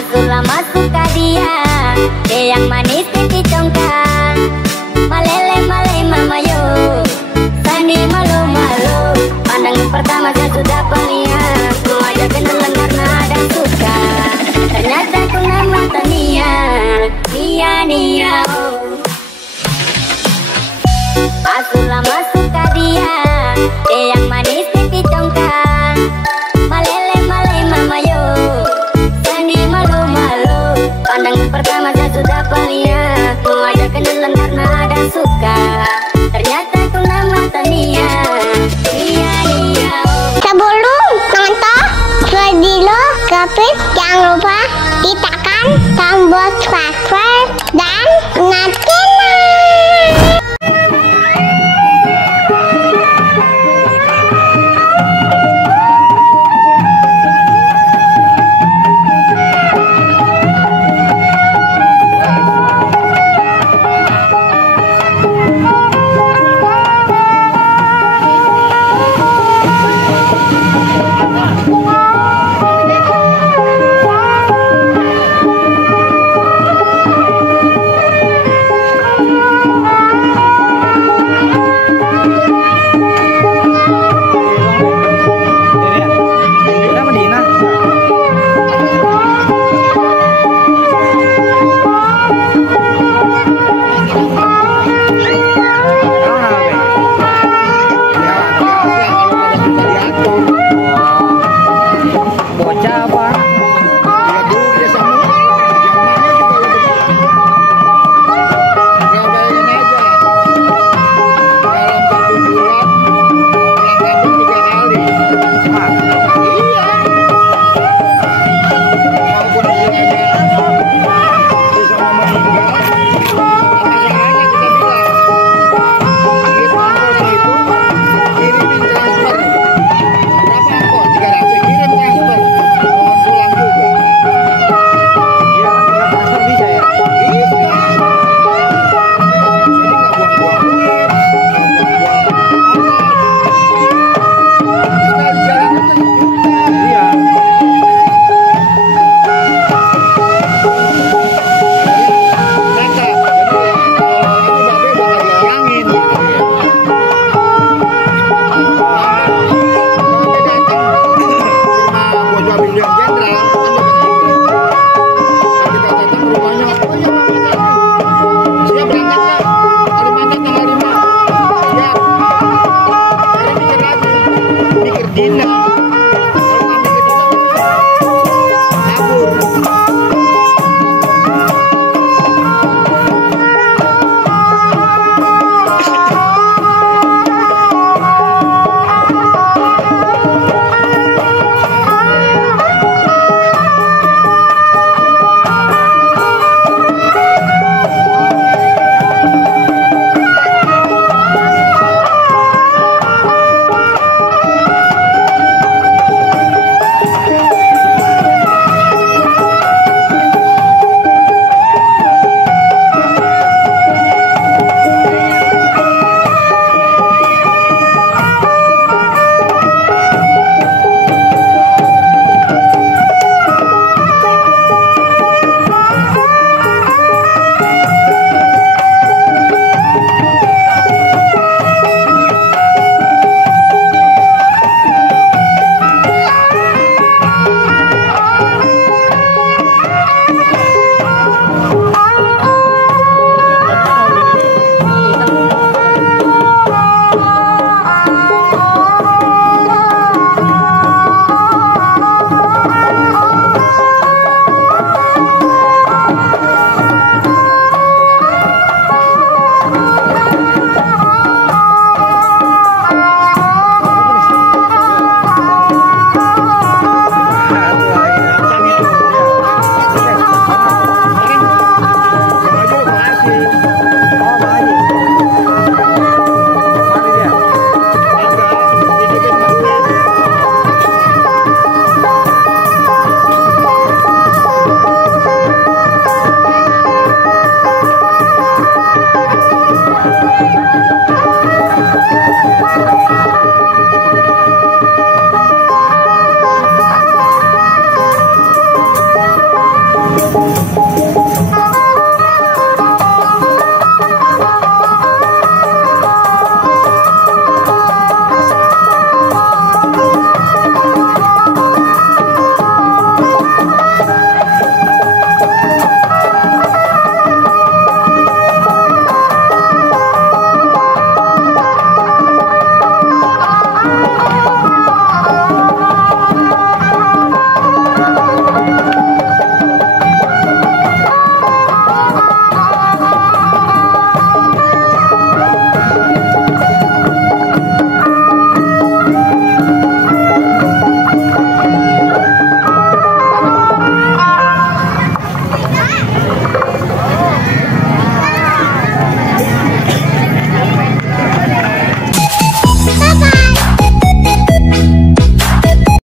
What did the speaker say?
Aku lama suka dia yang manis pipi congkak. Malele male mama yo, Sani malu malu. Pandangan pertama saya sudah pelihat, mengajak kenalan karena ada suka. Ternyata ku nama Tania, Nia Nia oh. Aku lama suka dia yang manis pipi congkak. Malele male mama yo, Sani malu malu. Pandangan pertama saya sudah pelihat, mengajak kenalan karena ada suka. Ternyata ku nama Tania, Nia Nia oh. Sebelum nonton video Kapit, jangan lupa ditekan tombol subscribe dan